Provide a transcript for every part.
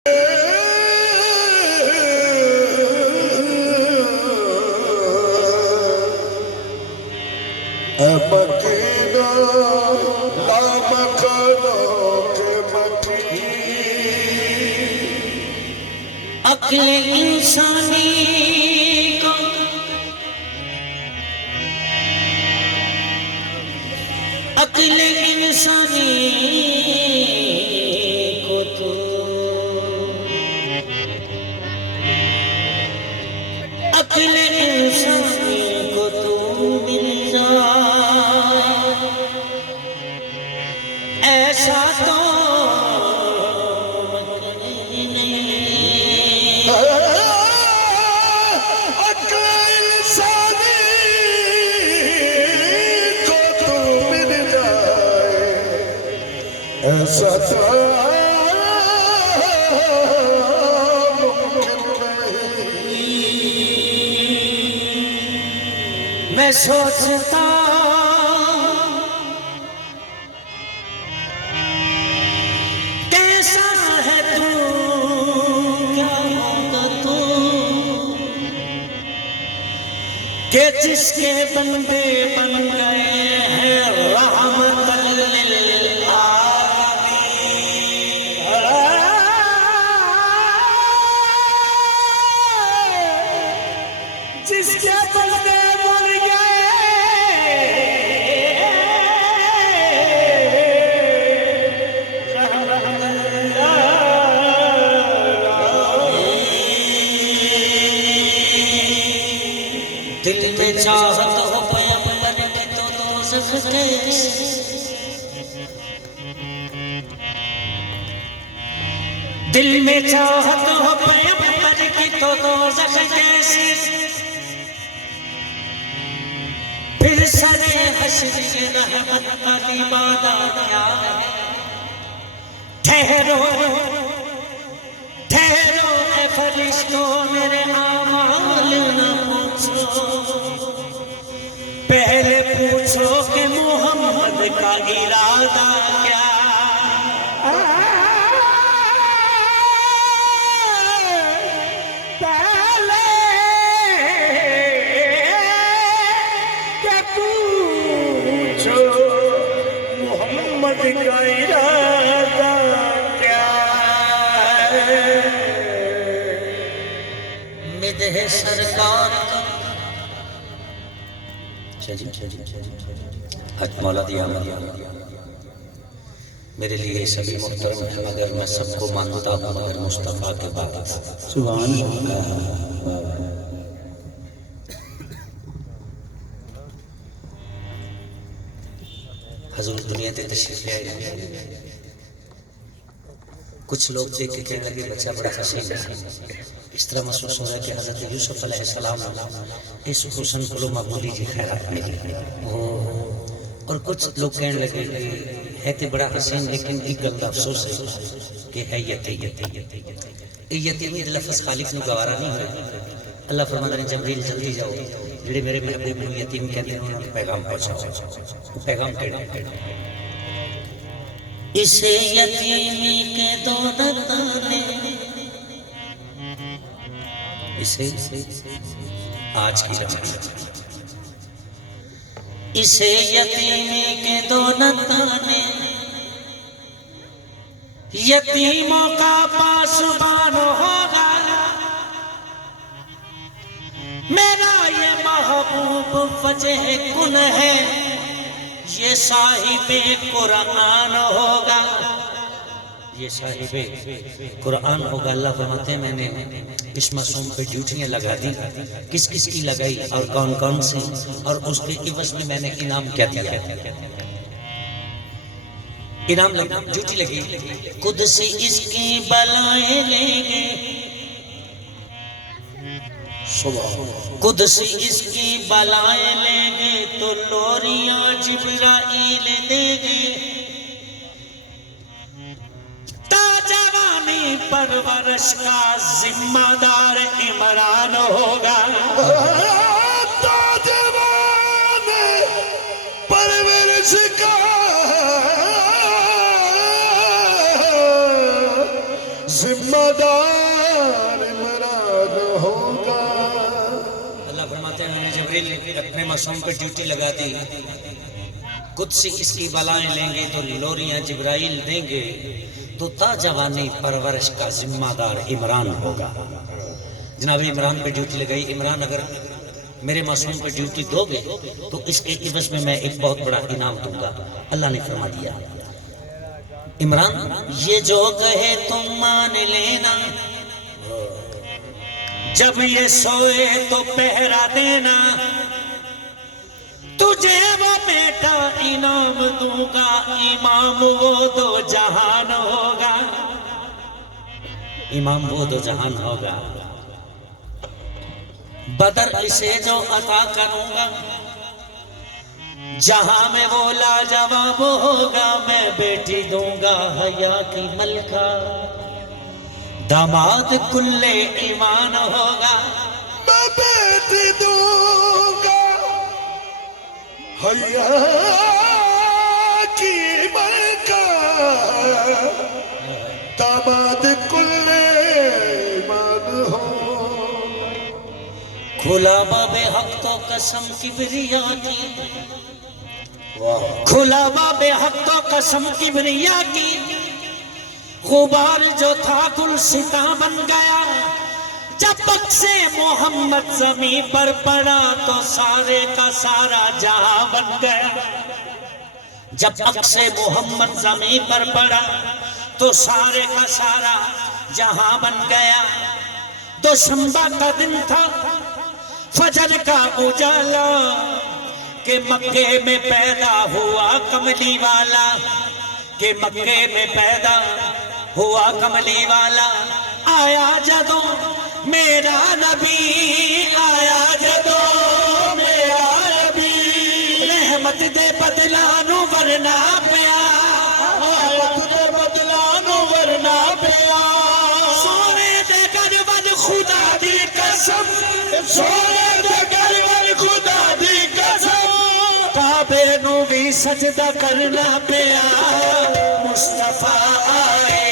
अक्ल इंसानी को अक्ल इंसानी को तो अक्ल इंसानी को तो मिल जाए ऐसा तो ऐसा मुमकिन नहीं। मैं सोचता कैसा है तू, क्या होगा तू कि जिसके बंदे बन गए हैं रहमतल लिल जिसके बंदे बन गए दिल में चाहत हो पैगंबर की तो दोज़ख कैसी, दिल में चाहत हो पैगंबर की तो दोज़ख कैसी, फिर सरे हश्र की रहमत का दीवाना क्या है। ठहरो ठहरो ए फरिश्तों मेरे आमाल न पूछो, पहले पूछो कि मोहम्मद का इरादा क्या। मोहम्मद का इरादा क्या है। मिदह सरकार का हज मौला दिया मेरे लिए सभी मुहतरम है, मगर मैं सबको मानता हूँ मगर मुस्तफ़ा के बाद। सुभान अल्लाह। हजूर दुनिया ते तशरीफ ले आए। कुछ लोग देख के कहने लगे बच्चा बड़ा हसीन है। इस तरह महसूस हो रहा है कि हजरत यूसुफ अलैहिस्सलाम इस हुस्न को मामूली जी खैरात मिली। और कुछ लोग कहने लगे है तो बड़ा हसीन, लेकिन एक गल का अफसोस है कि है यतीम लफ्ज़ खालिक ने गवारा नहीं हुआ। अल्लाह फरमाता है जबरील जल्दी जाओ, जेड़े मेरे महबूब को यतीम कहते हैं उन्हें पैगाम पहुंचाओ। पैगाम इसे यतीमी के दो दाने, इसे आज की इसे यतीमी के दो दाने, यतीमों का पासबान होगा मेरा ये महबूब वजह कुन है, ये साहिबे कुरान होगा, ये साहिबे कुरान होगा। अल्लाह फरमाते हैं मैंने इस मासूम पे ड्यूटियां लगा दी। किस किस की लगाई और कौन कौन सी, और उसके इवज में मैंने इनाम क्या दिया। इनाम लगा, ड्यूटी लगी। खुद से इसकी बलाएं लेंगे, खुद से इसकी बलाएं लेंगे तो लोरियां जिब्राइल देंगे। ताजवानी परवरिश का जिम्मेदार इमरान होगा। ताजवानी परवरिश का जिम्मेदार ताजदार इमरान होगा। अल्लाह फरमाते हैं मैंने जबरील अपने मासूम पे ड्यूटी लगा दी, खुद से इसकी बलाएं लेंगे तो लोरियां जिब्राइल देंगे, तो ताजवानी परवरिश का जिम्मेदार इमरान होगा। जनाब इमरान पे ड्यूटी लगाई। इमरान अगर मेरे मासूम पे ड्यूटी दोगे तो इसके इवज में मैं एक बहुत बड़ा इनाम दूंगा। अल्लाह ने फरमा दिया इमरान ये जो कहे तुम मान लेना, जब ये सोए तो पहरा देना, तुझे वो बेटा इनाम दूंगा, इमाम वो दो जहान होगा, इमाम वो दो जहान होगा। बदर इसे जो अता करूंगा, जहां में वो लाजवाब होगा, मैं बेटी दूंगा हया की मलका, दामाद कुल्ले ईमान होगा। मैं बेटी दूंगा हया की मलका, दामाद कुल्ले ईमान हो। खुला बाबे हक तो कसम किबरिया की, खुला बाबे हक तो कसम किबरिया की, गुबार जो था गुलसिता बन गया, जब से मोहम्मद ज़मीन पर पड़ा तो सारे का सारा जहां बन गया। जब से मोहम्मद ज़मीन पर पड़ा तो सारे का सारा जहां बन गया। तो शंबा का दिन था, फजर का उजाला, के मक्के में पैदा हुआ कमली वाला, के मक्के में पैदा हुआ कमली वाला। आया जदों मेरा नबी, आया जदों मेरा नबी, रहमत दे बदलानू वरना पिया, रहमत दे बदलानू वरना पिया। सोने दे गरबन खुदा दी कसम, सोने दे गरबन खुदा दी कसम, काबे नू भी सजदा करना पिया। मुस्तफा आए,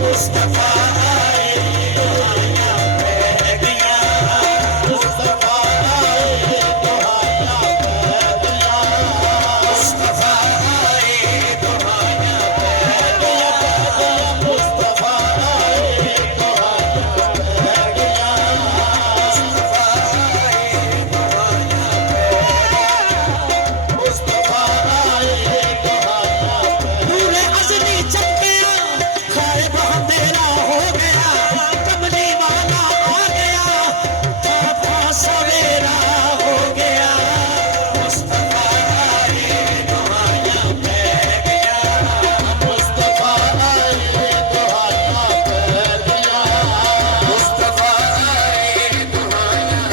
मुस्तफा आए, तो आया पह गया, मुस्तफा आए, तो आया पह गया, मुस्तफा आए, तो आया पह गया, मुस्तफा आए, तो आया पह गया, मुस्तफा आए, तो आया पह गया, मुस्तफा आए, तो आया नूरे अज़ली चमकिया, गायब अंधेरा हो गया, कमली वाला आ गया, था सवेरा हो गया। मुस्तफा आए तो आया पह गया, मुस्तफा आए तो आया पह गया, मुस्तफा आए तो आया पह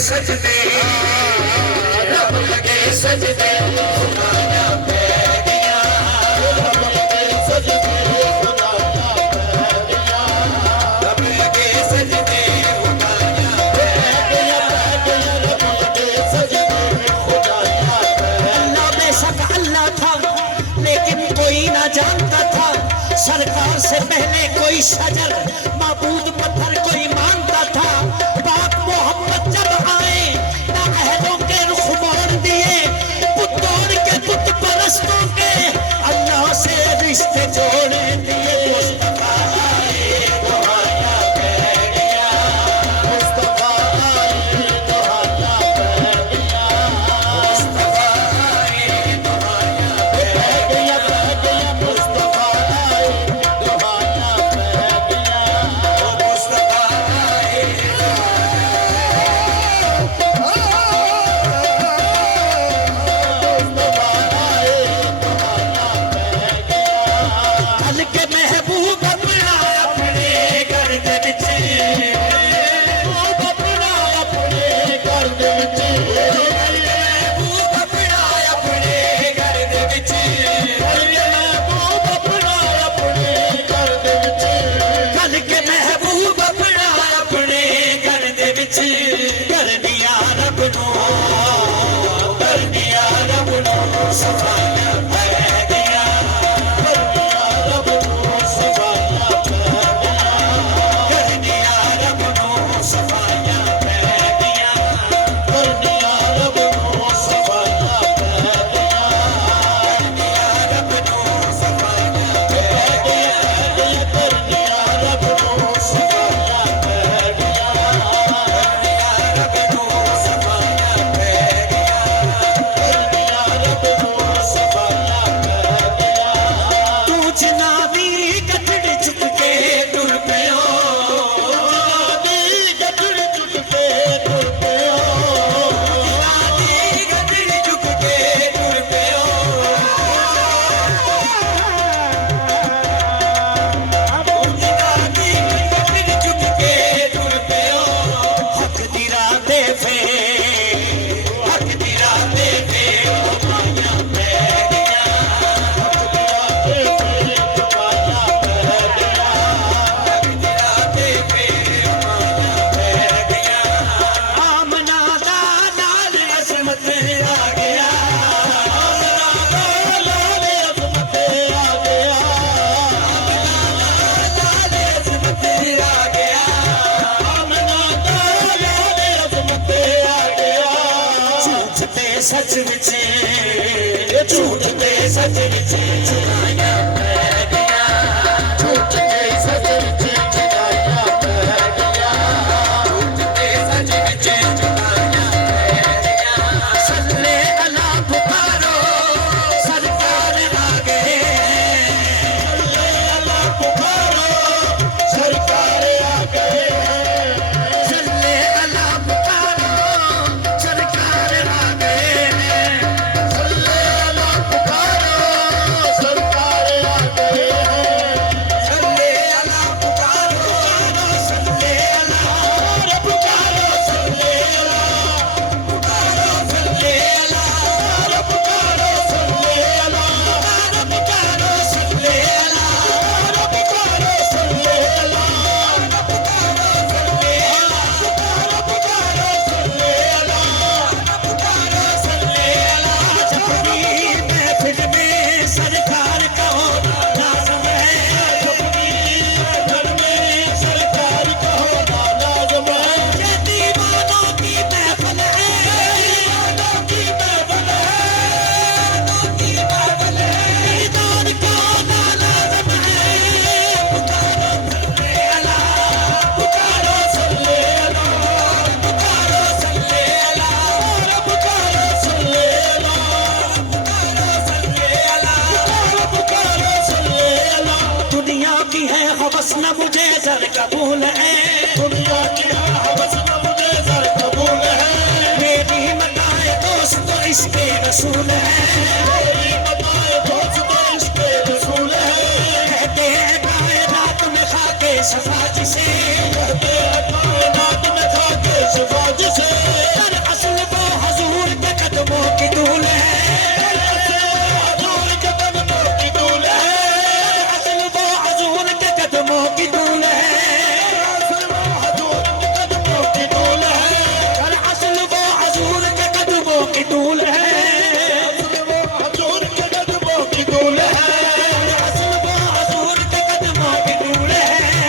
सजदे, रब लगे सजदे, खुदाया पह गया, रब लगे सजदे, खुदाया पह गया, रब लगे सजदे। शजर माबूद पत्थर कोई मानता था। बाप मोहम्मद जब आए ना अहलों के रुख मोड़ दिए, पुत तोड़ के पुत परस्तों के अल्लाह से रिश्ते जोड़े दिए। मुस्तफा आए तो आया कह गया, मुस्तफा आए तो आया कह गया, मुस्तफा आए तो आया कह गया, मुस्तफा आए तो आया कह गया, मुस्तफा आए। कल के महबूब अपना अपने घर दे विच, महबूब अपना अपने घर दे विच, महबूब अपना अपने घर दे विच, महबूब अपना अपने घर दे विच, कल के महबूब अपना अपने घर दे विच कर दिया रब नो, कर दिया रब नो सफाया पै गया, कर दिया रब नो सफाया पै गया, कर दिया रब नो सफाया पै गया, कर दिया रब नो सफाया पै गया, कर दिया रब नो सफाया पै गया, कर दिया रब नो सफाया पै गया, कर दिया रब नो सफाया पै गया, कर दिया रब नो सफाया पै गया। तू जनाबी गठड़ चुक के टुर पियो, जनाबी गठड़ चुक के टुर पियो, जनाबी गठड़ चुक के टुर पियो, जनाबी गठड़ चुक के टुर पियो। हक दी राह ते फे, हक दी राह ते फे माया पै गया, हक दी राह ते फे माया पै गया, हक दी राह ते फे माया पै गया। आमना दा लाल अजमत आ गया, आमना दा लाल अजमत आ गया, आमना दा लाल अजमत आ गया, आमना दा लाल अजमत आ गया। झूठ ते सच विच, झूठ ते सच विच चुराया पै गया, झूठ ते सच विच चुराया पै गया, झूठ ते सच विच चुराया पै गया। सल्ले अला पुकारो सरकार आ गए, सल्ले अला पुकारो सरकार आ गए, सल्ले अला पुकारो सरकार आ गए, सल्ले अला पुकारो सरकार आ गए, सल्ले अला पुकारो, सल्ले अला पुकारो, सल्ले अला पुकारो, सल्ले अला पुकारो, सल्ले अला पुकारो, सल्ले अला पुकारो, सल्ले अला पुकारो, सल्ले अला पुकारो, सल्ले अला पुकारो, सल्ले अला। अपनी महफिल में सरकार कहो लाज़िम है, अपनी महफिल में सरकार कहो लाज़िम है। ये दीवानों की महफिल है, दीवानों की महफिल है, दीवानों की महफिल है, दीदार को लाज़िम है। पुकारो सल्ले अला, पुकारो सल्ले अला, पुकारो सल्ले अला, पुकारो सल्ले अला, पुकारो सल्ले अला, पुकारो सल्ले अला। दुनिया की है हवस न मुझे जर कबूल है, दुनिया की है हवस न मुझे जर कबूल है। मेरी मताए दोस्त तो इसके रसूल है, मेरी मताए दोस्त तो इसके रसूल है। कहते हैं कायनात में खाके सफा जिसे, कहते हैं कायनात में खाके सफा जिसे। पर असल वो हजूर के कदमों की धूल है, पर असल वो हजूर के कदमों की धूल है, पर असल वो हजूर के कदमों की धूल है, पर असल वो हजूर के कदमों की धूल है, पर असल वो हजूर के कदमों की धूल है, असल वो हजूर के कदमों की धूल है, असल वो हजूर के कदमों की धूल है।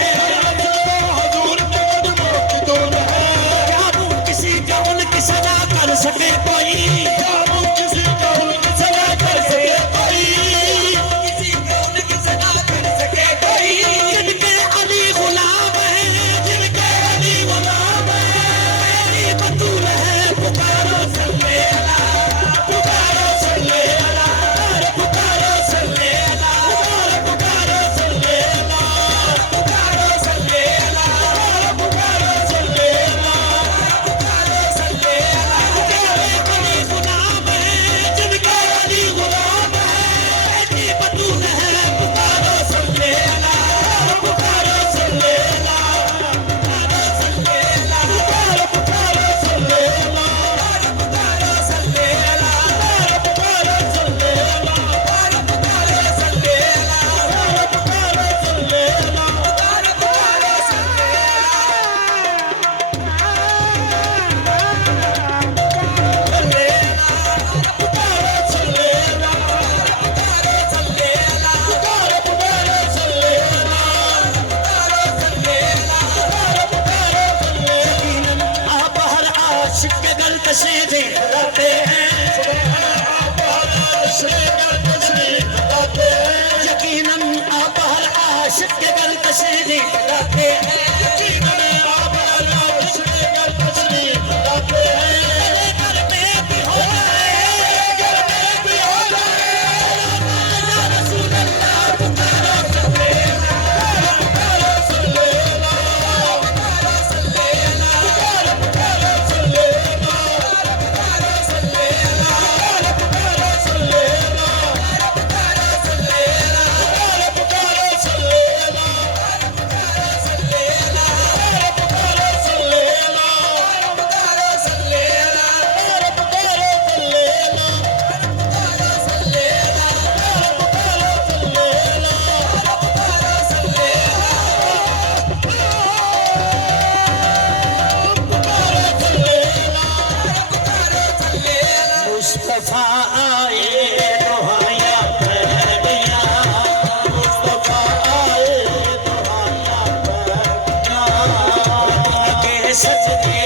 सजने